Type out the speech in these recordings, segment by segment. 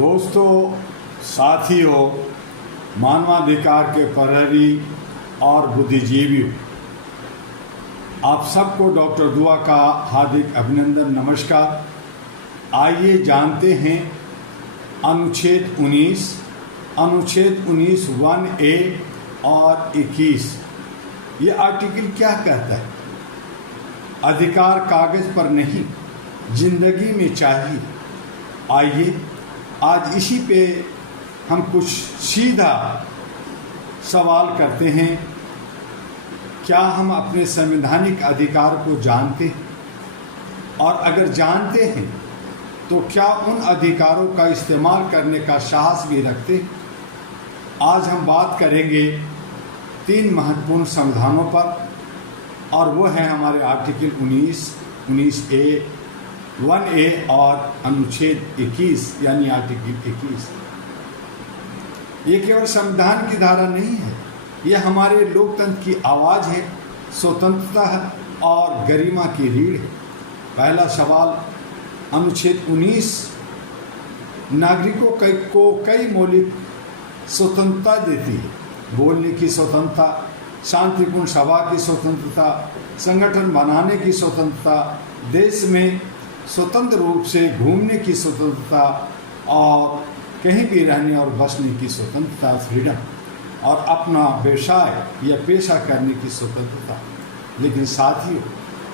दोस्तों, साथियों, मानवाधिकार के प्रहरी और बुद्धिजीवी, आप सबको डॉक्टर दुआ का हार्दिक अभिनंदन, नमस्कार। आइए जानते हैं अनुच्छेद 19 1A और 21 ये आर्टिकल क्या कहता है। अधिकार कागज पर नहीं, जिंदगी में चाहिए। आइए आज इसी पे हम कुछ सीधा सवाल करते हैं। क्या हम अपने संवैधानिक अधिकार को जानते हैं? और अगर जानते हैं तो क्या उन अधिकारों का इस्तेमाल करने का साहस भी रखते हैं? आज हम बात करेंगे 3 महत्वपूर्ण संविधानों पर, और वो है हमारे आर्टिकल 19A 1A और अनुच्छेद 21 यानी आर्टिकल 21। ये केवल संविधान की धारा नहीं है, ये हमारे लोकतंत्र की आवाज़ है, स्वतंत्रता है और गरिमा की रीढ़ है। पहला सवाल, अनुच्छेद 19 नागरिकों को कई मौलिक स्वतंत्रता देती है। बोलने की स्वतंत्रता, शांतिपूर्ण सभा की स्वतंत्रता, संगठन बनाने की स्वतंत्रता, देश में स्वतंत्र रूप से घूमने की स्वतंत्रता और कहीं भी रहने और बसने की स्वतंत्रता, फ्रीडम, और अपना व्यवसाय या पेशा करने की स्वतंत्रता। लेकिन साथियों,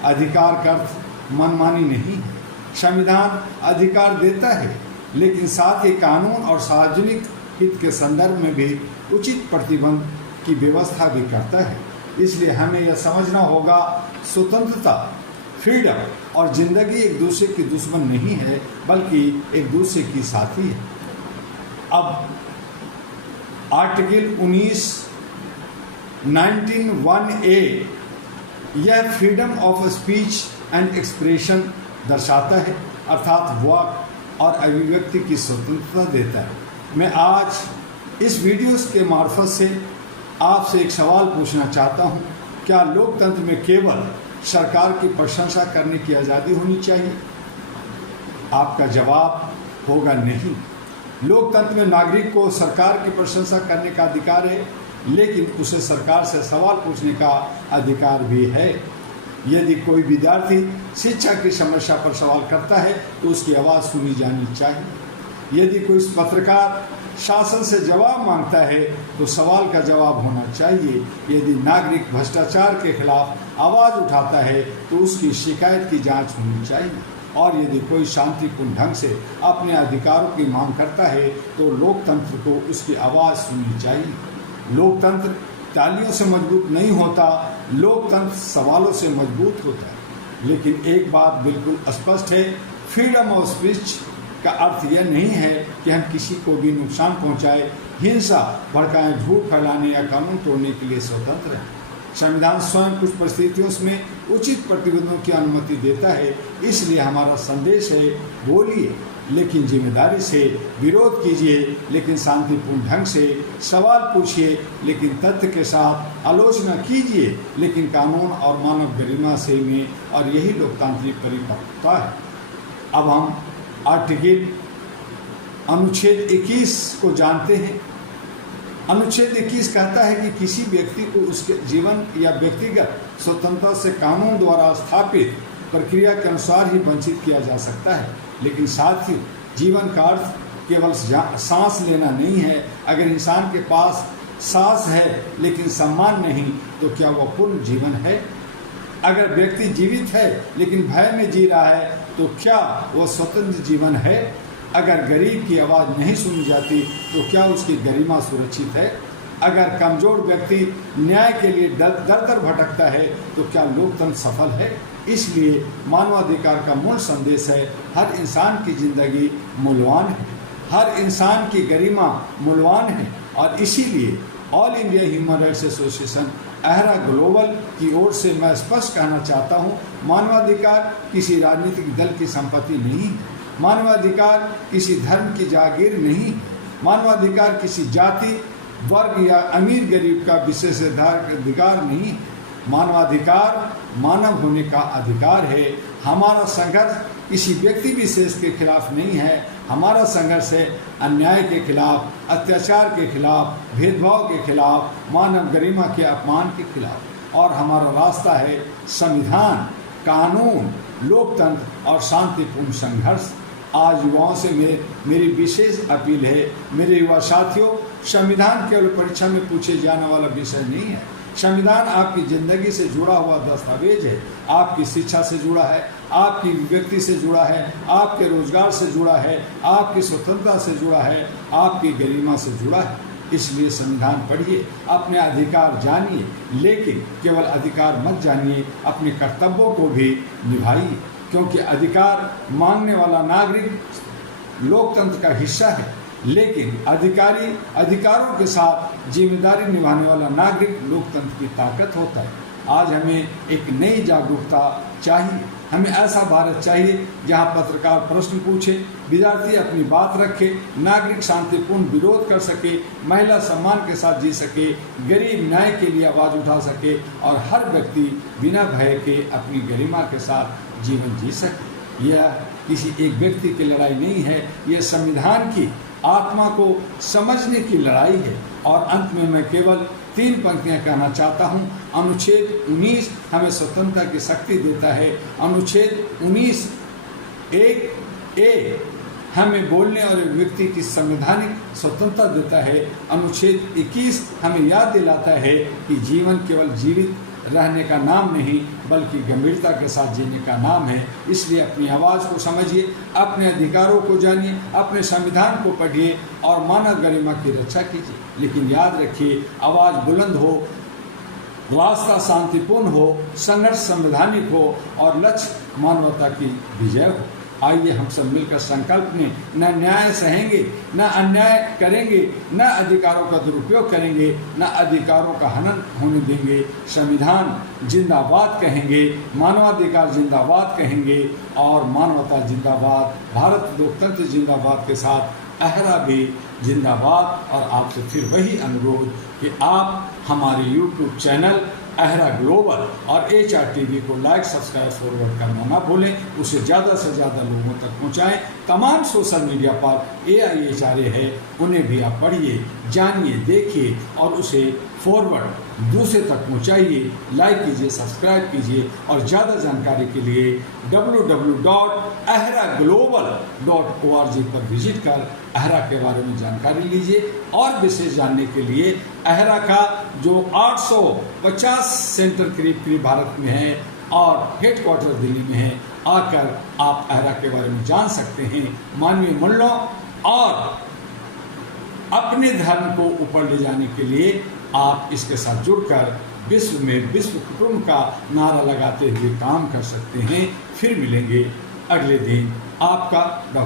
अधिकार का अर्थ मनमानी नहीं है। संविधान अधिकार देता है, लेकिन साथ ही कानून और सार्वजनिक हित के संदर्भ में भी उचित प्रतिबंध की व्यवस्था भी करता है। इसलिए हमें यह समझना होगा, स्वतंत्रता, फ्रीडम और जिंदगी एक दूसरे की दुश्मन नहीं है, बल्कि एक दूसरे की साथी है। अब आर्टिकल 19 1A यह freedom of speech and expression दर्शाता है, अर्थात वाक और अभिव्यक्ति की स्वतंत्रता देता है। मैं आज इस वीडियो के मार्फत से आपसे एक सवाल पूछना चाहता हूं, क्या लोकतंत्र में केवल सरकार की प्रशंसा करने की आज़ादी होनी चाहिए? आपका जवाब होगा नहीं। लोकतंत्र में नागरिक को सरकार की प्रशंसा करने का अधिकार है, लेकिन उसे सरकार से सवाल पूछने का अधिकार भी है। यदि कोई विद्यार्थी शिक्षा की समस्या पर सवाल करता है तो उसकी आवाज़ सुनी जानी चाहिए। यदि कोई पत्रकार शासन से जवाब मांगता है तो सवाल का जवाब होना चाहिए। यदि नागरिक भ्रष्टाचार के खिलाफ आवाज़ उठाता है तो उसकी शिकायत की जांच होनी चाहिए। और यदि कोई शांतिपूर्ण ढंग से अपने अधिकारों की मांग करता है तो लोकतंत्र को उसकी आवाज़ सुननी चाहिए। लोकतंत्र तालियों से मजबूत नहीं होता, लोकतंत्र सवालों से मजबूत होता है। लेकिन एक बात बिल्कुल स्पष्ट है, फ्रीडम ऑफ स्पीच का अर्थ यह नहीं है कि हम किसी को भी नुकसान पहुंचाए, हिंसा भड़काएं, झूठ फैलाने या कानून तोड़ने के लिए स्वतंत्र है। संविधान स्वयं कुछ परिस्थितियों में उचित प्रतिबंधों की अनुमति देता है। इसलिए हमारा संदेश है, बोलिए लेकिन जिम्मेदारी से, विरोध कीजिए लेकिन शांतिपूर्ण ढंग से, सवाल पूछिए लेकिन तथ्य के साथ, आलोचना कीजिए लेकिन कानून और मानव गरिमा से में, और यही लोकतांत्रिक परिपक्वता है। अब हम आर्टिकल अनुच्छेद 21 को जानते हैं। अनुच्छेद 21 कहता है कि किसी व्यक्ति को उसके जीवन या व्यक्तिगत स्वतंत्रता से कानून द्वारा स्थापित प्रक्रिया के अनुसार ही वंचित किया जा सकता है। लेकिन साथ ही जीवन का अर्थ केवल सांस लेना नहीं है। अगर इंसान के पास सांस है लेकिन सम्मान नहीं, तो क्या वह पूर्ण जीवन है? अगर व्यक्ति जीवित है लेकिन भय में जी रहा है, तो क्या वह स्वतंत्र जीवन है? अगर गरीब की आवाज़ नहीं सुनी जाती तो क्या उसकी गरिमा सुरक्षित है? अगर कमजोर व्यक्ति न्याय के लिए दर दर भटकता है तो क्या लोकतंत्र सफल है? इसलिए मानवाधिकार का मूल संदेश है, हर इंसान की जिंदगी मूल्यवान है, हर इंसान की गरिमा मूल्यवान है। और इसीलिए all India human rights association अहरा ग्लोबल की ओर से मैं स्पष्ट कहना चाहता हूँ, मानवाधिकार किसी राजनीतिक दल की संपत्ति नहीं है, मानवाधिकार किसी धर्म की जागीर नहीं, मानवाधिकार किसी जाति, वर्ग या अमीर गरीब का विशेषाधिकार नहीं। मानवाधिकार मानव होने का अधिकार है। हमारा संघर्ष किसी व्यक्ति विशेष के खिलाफ नहीं है। हमारा संघर्ष है अन्याय के खिलाफ, अत्याचार के खिलाफ, भेदभाव के खिलाफ, मानव गरिमा के अपमान के खिलाफ। और हमारा रास्ता है संविधान, कानून, लोकतंत्र और शांतिपूर्ण संघर्ष। आज युवाओं से मेरी विशेष अपील है, मेरे युवा साथियों, संविधान केवल परीक्षा में पूछे जाने वाला विषय नहीं है। संविधान आपकी ज़िंदगी से जुड़ा हुआ दस्तावेज है, आपकी शिक्षा से जुड़ा है, आपकी व्यक्ति से जुड़ा है, आपके रोजगार से जुड़ा है, आपकी स्वतंत्रता से जुड़ा है, आपकी गरिमा से जुड़ा है। इसलिए संविधान पढ़िए, अपने अधिकार जानिए, लेकिन केवल अधिकार मत जानिए, अपने कर्तव्यों को भी निभाइए, क्योंकि अधिकार मांगने वाला नागरिक लोकतंत्र का हिस्सा है, लेकिन अधिकारों के साथ जिम्मेदारी निभाने वाला नागरिक लोकतंत्र की ताकत होता है। आज हमें एक नई जागरूकता चाहिए। हमें ऐसा भारत चाहिए जहां पत्रकार प्रश्न पूछे, विद्यार्थी अपनी बात रखे, नागरिक शांतिपूर्ण विरोध कर सके, महिला सम्मान के साथ जी सके, गरीब न्याय के लिए आवाज़ उठा सके और हर व्यक्ति बिना भय के अपनी गरिमा के साथ जीवन जी सके। यह किसी एक व्यक्ति की लड़ाई नहीं है, यह संविधान की आत्मा को समझने की लड़ाई है। और अंत में मैं केवल 3 पंक्तियां कहना चाहता हूं। अनुच्छेद 19 हमें स्वतंत्रता की शक्ति देता है। अनुच्छेद 19(1)(a) हमें बोलने और व्यक्ति की संवैधानिक स्वतंत्रता देता है। अनुच्छेद 21 हमें याद दिलाता है कि जीवन केवल जीवित रहने का नाम नहीं, बल्कि गंभीरता के साथ जीने का नाम है। इसलिए अपनी आवाज़ को समझिए, अपने अधिकारों को जानिए, अपने संविधान को पढ़िए और मानव गरिमा की रक्षा कीजिए। लेकिन याद रखिए, आवाज़ बुलंद हो, रास्ता शांतिपूर्ण हो, संघर्ष संवैधानिक हो और लक्ष्य मानवता की विजय हो। आइए हम सब मिलकर संकल्प में न न्याय सहेंगे, न अन्याय करेंगे, न अधिकारों का दुरुपयोग करेंगे, न अधिकारों का हनन होने देंगे। संविधान जिंदाबाद कहेंगे, मानवाधिकार जिंदाबाद कहेंगे और मानवता जिंदाबाद, भारत लोकतंत्र जिंदाबाद के साथ अहरा भी जिंदाबाद। और आपसे फिर वही अनुरोध कि आप हमारे YouTube चैनल अहरा ग्लोबल और HRTV को लाइक, सब्सक्राइब, फॉरवर्ड करना ना भूलें। उसे ज़्यादा से ज़्यादा लोगों तक पहुँचाएं। तमाम सोशल मीडिया पर AIHRA है, उन्हें भी आप पढ़िए, जानिए, देखिए और उसे फॉरवर्ड दूसरे तक पहुँचाइए। लाइक कीजिए, सब्सक्राइब कीजिए और ज़्यादा जानकारी के लिए www.ahraglobal.org पर विजिट कर अहरा के बारे में जानकारी लीजिए। और विशेष जानने के लिए अहरा का जो 850 सेंटर करीब भारत में है और हेडक्वार्टर दिल्ली में है, आकर आप अहरा के बारे में जान सकते हैं। मानवीय मूल्यों और अपने धर्म को ऊपर ले जाने के लिए आप इसके साथ जुड़कर विश्व में विश्व कुटुंब का नारा लगाते हुए काम कर सकते हैं। फिर मिलेंगे अगले दिन। आपका डॉक्टर